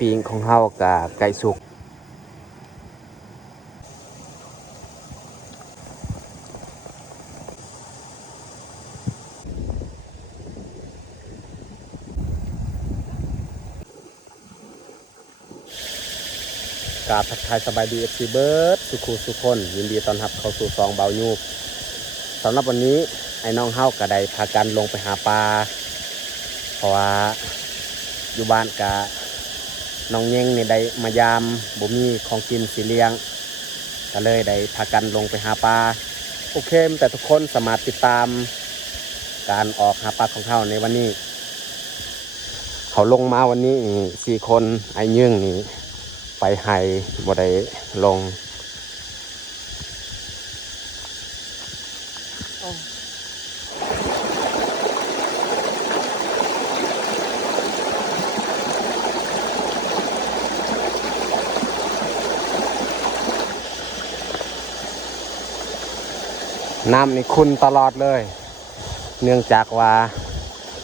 ปิงของเฮากับไก่สุกกราบทักทายสบายดีเอฟซีเบิร์ดสุขุสุคนยินดีต้อนรับเข้าสู่ซองเบายูบสำหรับวันนี้ไอ้น้องเฮากระไดพากันลงไปหาปลาเพราะว่าอยู่บ้านกะน้องเย่งนี่ได้มายามบ่มีของกินสีเลี้ยงก็เลยได้พากันลงไปหาปลาโอเคแต่ทุกคนสามารถติดตามการออกหาปลาของเขาในวันนี้เขาลงมาวันนี้4 คนไอ้ยื่งนี่ไปไฮบ่ได้ลงน้ำนี่ขุ่นตลอดเลยเนื่องจากว่า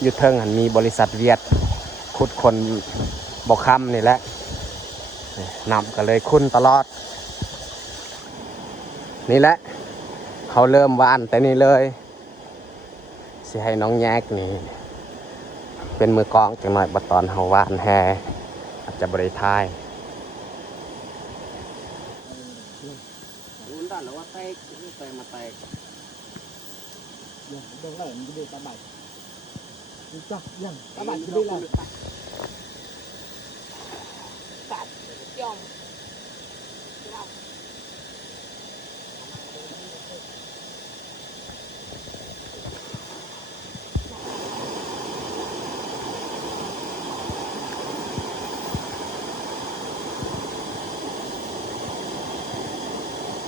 อยู่เทิงหันมีบริษัทเวียดขุดคนบ่อค่ำนี่แหละน้ำก็เลยขุ่นตลอดนี่แหละเขาเริ่มหวานแต่นี่เลยสิให้น้องแยกนี่เป็นมือกองจังหน่อยบัดตอนเขาหวานแฮอาจจะบริทายรู้ได้หรือว่าแตกแตกมาแตกยังดงเลยมันจะตาบายจ้ะยังตาบายจะได้เลยตัดย่อม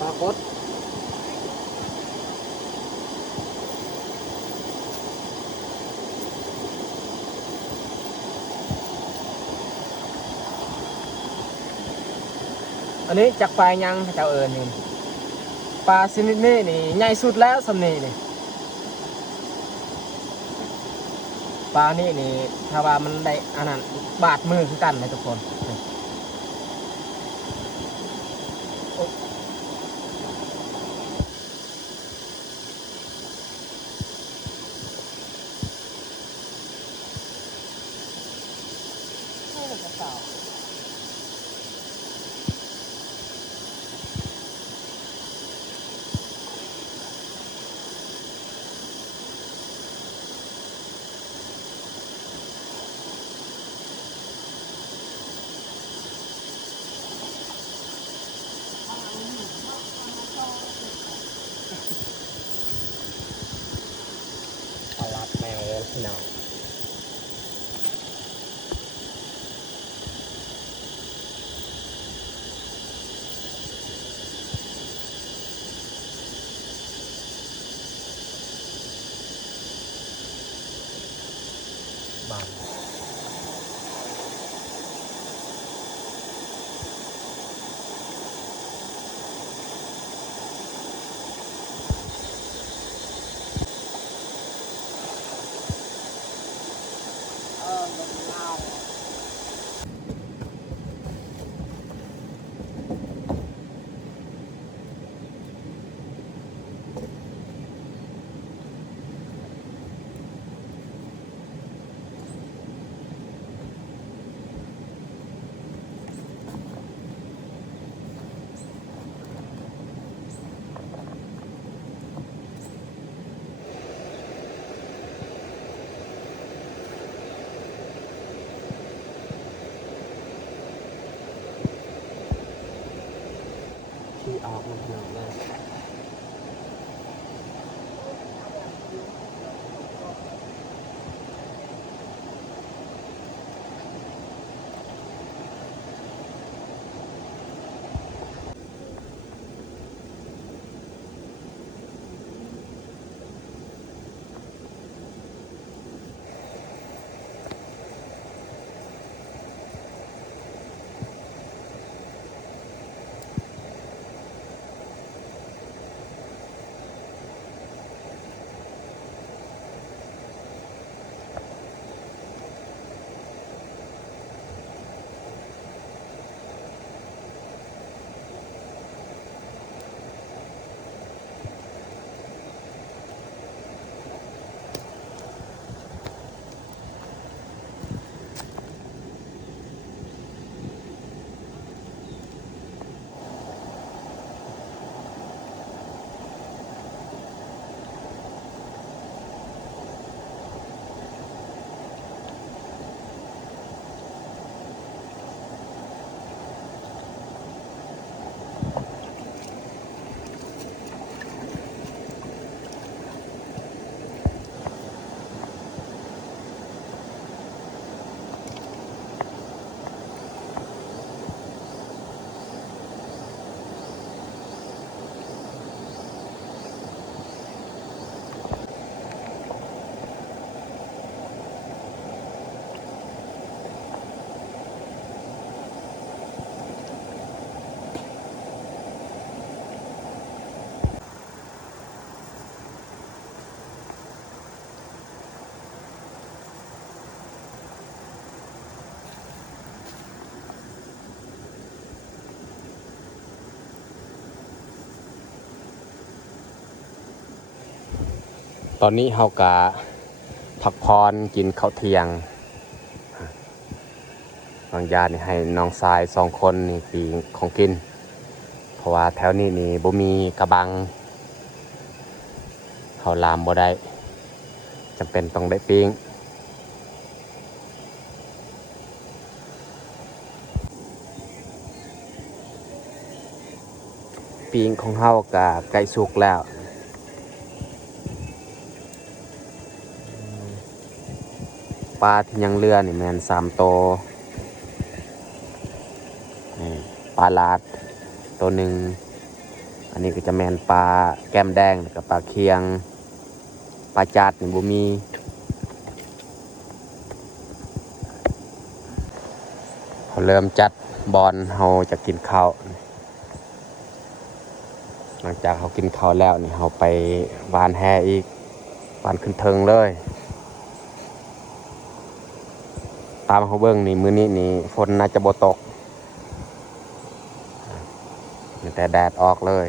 ปลาคดอันนี้จากปลายังเจ้าเอิญนี่ปลาชนิดนี้นี่ใหญ่สุดแล้วสำนีนี่ปลานี่นี่ถ้าว่ามันได้อันนั้นบาดมือคือกันเลยทุกคนปลาลัดแมวหนาวบางที่ออกมันหนาวมาก ตอนนี้เฮากะพักพรกินข้าวเที่ยงบางยานี่ให้น้องชาย2คนนี่ปีของกินเพราะว่าแถวนี้นี่บ่มีกระบังเฮาลามบ่ได้จำเป็นต้องได้ปิ้งปิ้งของเฮากะใกล้สุกแล้วปลาที่ยังเหลือนี่แม่น3ตัวนี่ปลาลาดตัวหนึ่งอันนี้ก็จะแม่นปลาแก้มแดงแล้วก็ปลาเคียงปลาจัดนี่บ่มีเขาเริ่มจัดบอลเฮาจะกินข้าวหลังจากเฮากินข้าวแล้วนี่เฮาไปวานแฮอีกวานขึ้นเทิงเลยตามเฮาเบิ่งนี่มื้อนี้นี่ฝนน่าจะบ่ตกมีแต่แดดออกเลย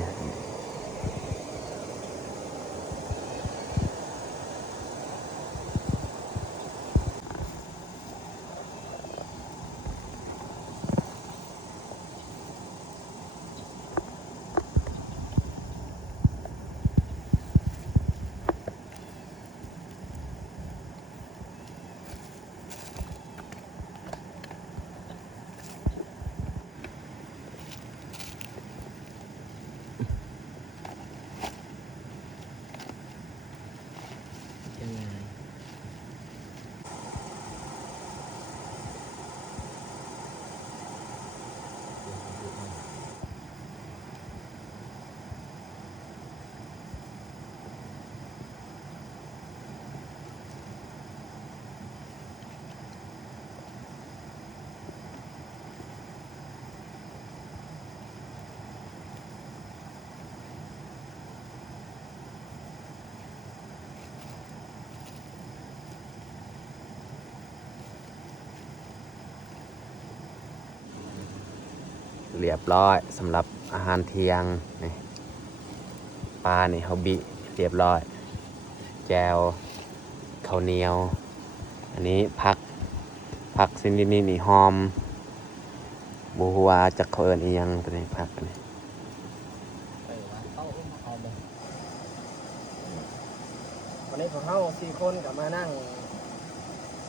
เรียบร้อยสำหรับอาหารเที่ยงนี่ปลานี่เฮาบิเรียบร้อยแจวข้าวเหนียวอันนี้ผักสิ่งนี้นี่หอมบ่ฮู้ว่าจักเขาเอิ้นอีหยังตัวนี้ผักอันนี้วันนี้พวกเฮา4คนก็มานั่ง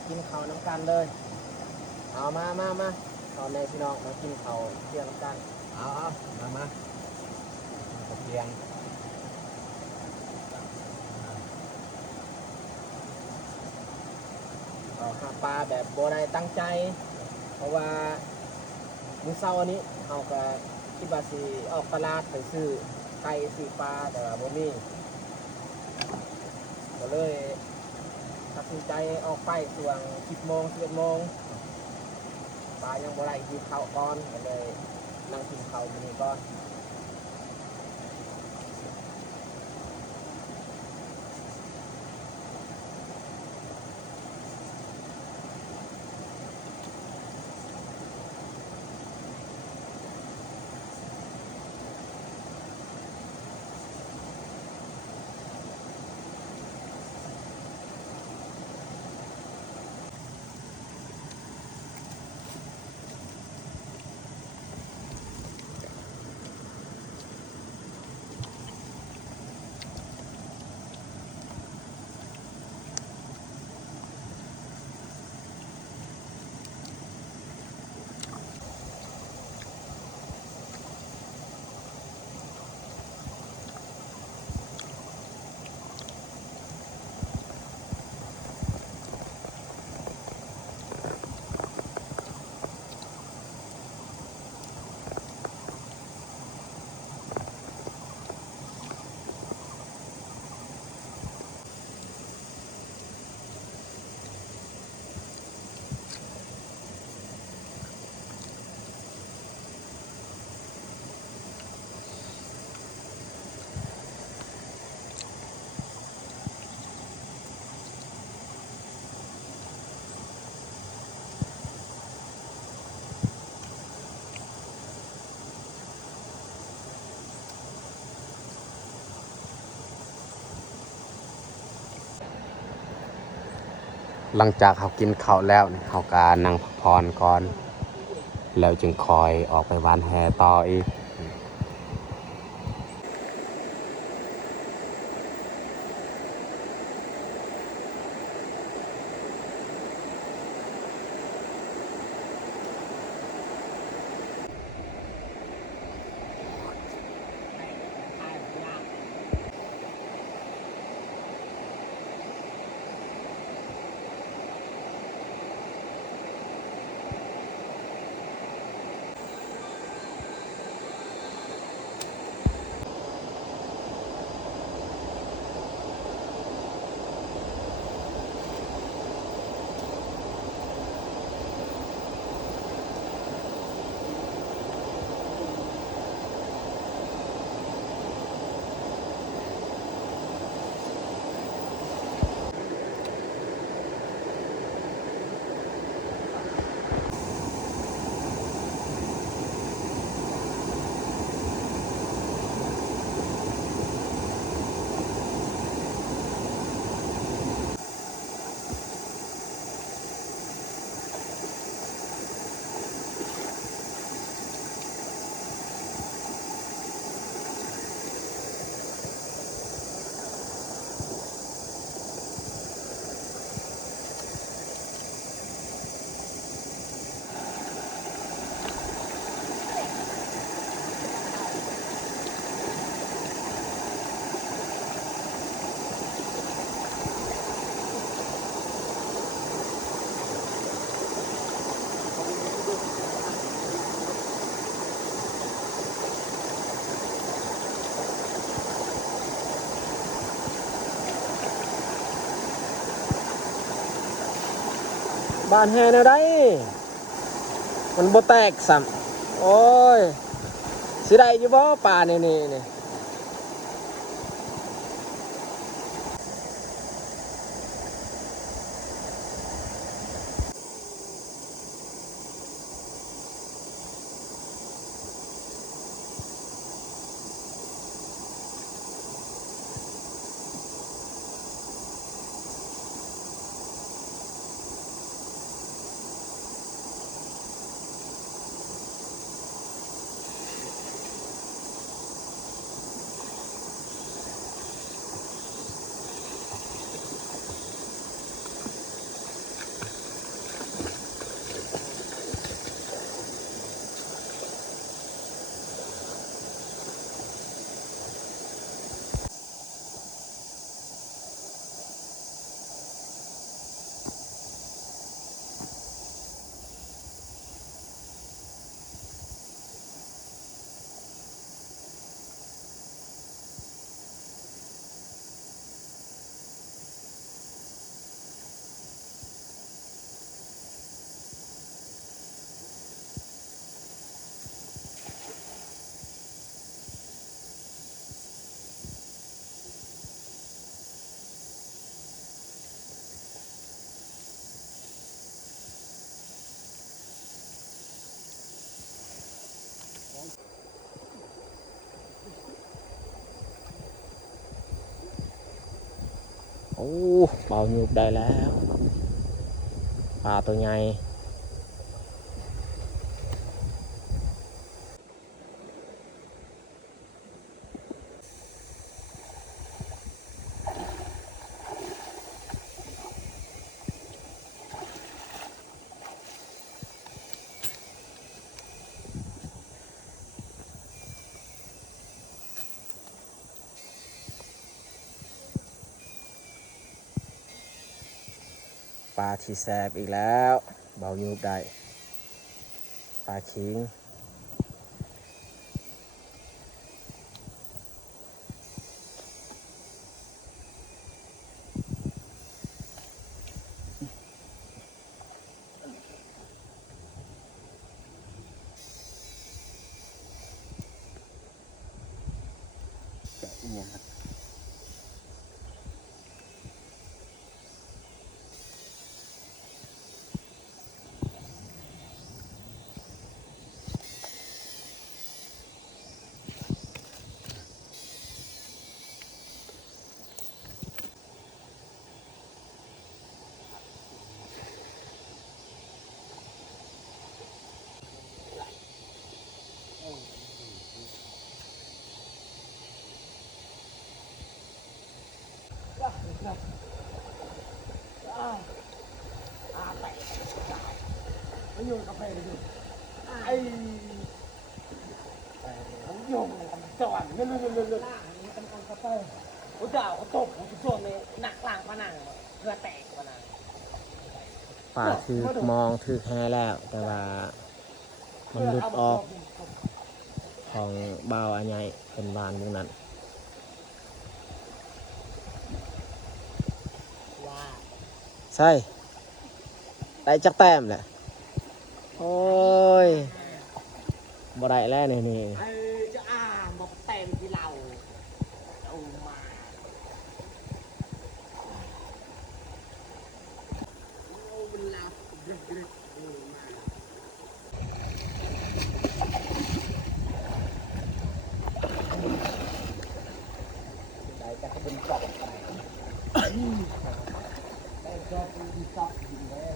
กินข้าวน้ำกันเลยเอามาตอนนี้พี่น้องมากินข้าวเที่ยงน้ำกันเอามาเที่ยงเอาหาปลาแบบบ่ได้ตั้งใจเพราะว่ามื้อเช้าอันนี้เฮาก็คิดว่าสิออกตลาดไปซื้อไก่ซื้อปลาแต่ว่าบ่มีก็เลยตัดสินใจออกไปช่วง 10 โมง 11 โมงปลายังบ่ได้กินข้าวก่อนก็เลยนั่งกินข้าวอยู่นี่ก่อน หลังจากเฮากินข้าวแล้วนี่เฮาก็นั่งพักผ่อนก่อนแล้วจึงคอยออกไปหว่านแหต่ออีกบ้านแฮแนวใดมันบ่แตกซ้ำโอ้ยสิได้อยู่บ่ป่านี่โอ้เบาหยุบได้แล้วปลาตัวใหญ่ปลาที่แสบอีกแล้วเบาหยุบได้ปลาคิงเนี่ยครับ แตกไม่ยุ่งกาแฟเลยอยู่ไอ้ผมยุ่งจอดเลื่อนล่างนี่เป็นกาแฟโอ้เจ้าตบผมส่วนเลยหนักล่างผนังเพื่อแตกผนัง ป่าถือมองถือแค่แล้ว แต่ว่ามันหลุดออกของเบาอันใหญ่เป็นบานพวกนั้นใช่ได้จักแต้มแหละโอ้ยบ่ได้แล้วนี่ จะบอกแต้มที่เราเอามามันลาบได้จะเป็นกรอบไปได้จอบดีซับดีแล้ว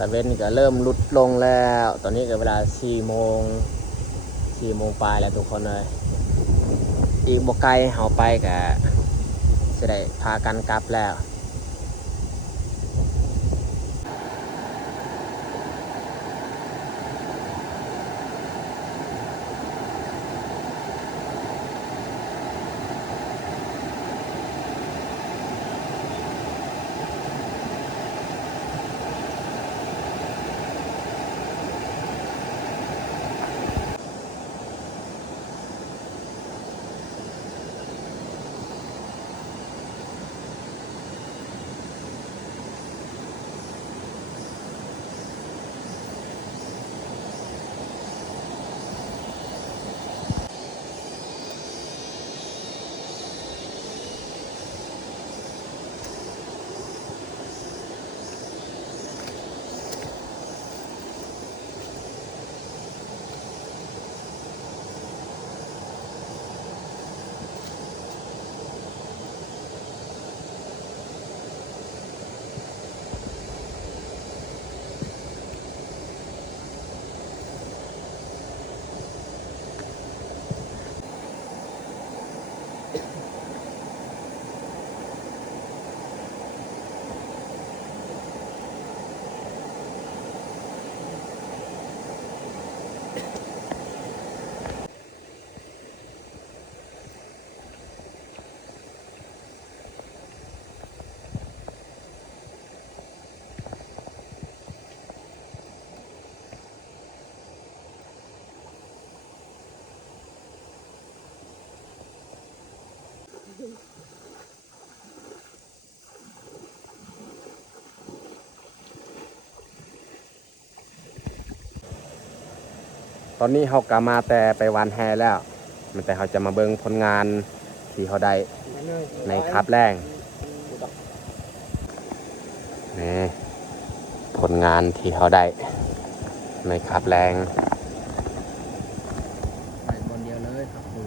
แต่เว้นก็เริ่มลุดลงแล้วตอนนี้ก็เวลา4 โมงปลายแล้วทุกคนเลยอีกบ่ไกลเฮาไปก็จะได้พากันกลับแล้ว ตอนนี้เขากามาแต่ไปวานแฮแล้วมันแต่เขาจะมาเบิ่งผลงานที่เขาได้ในคาบแรงนี่ผลงานที่เขาได้ในคาบแรง ใส่บอลเดียวเลยครับครู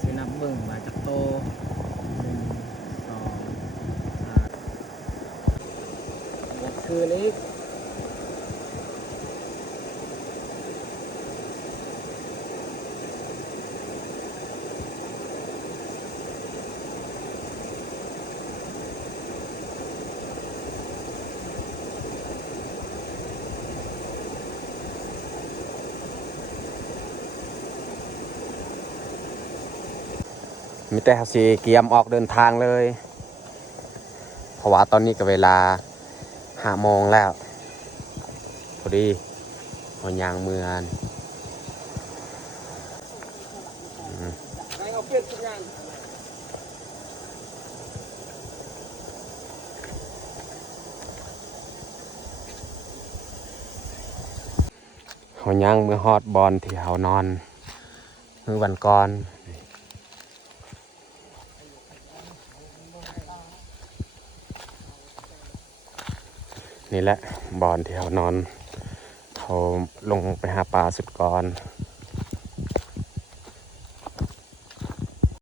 สินับเบิ่งมาจากโต1 2 3 คืนนี้ มีแต่เขาสิเกียมออกเดินทางเลย เพราะว่าตอนนี้ก็เวลา5 โมงแล้วพอดีเขายางเมือง ให้เอาเปลี่ยนสัญญาณ เขาย่างมือฮอดบอลที่เขานอนมือวันก่อนนี่แหละบอลที่เขานอนเขาลงไปหาปลาสุดก่อน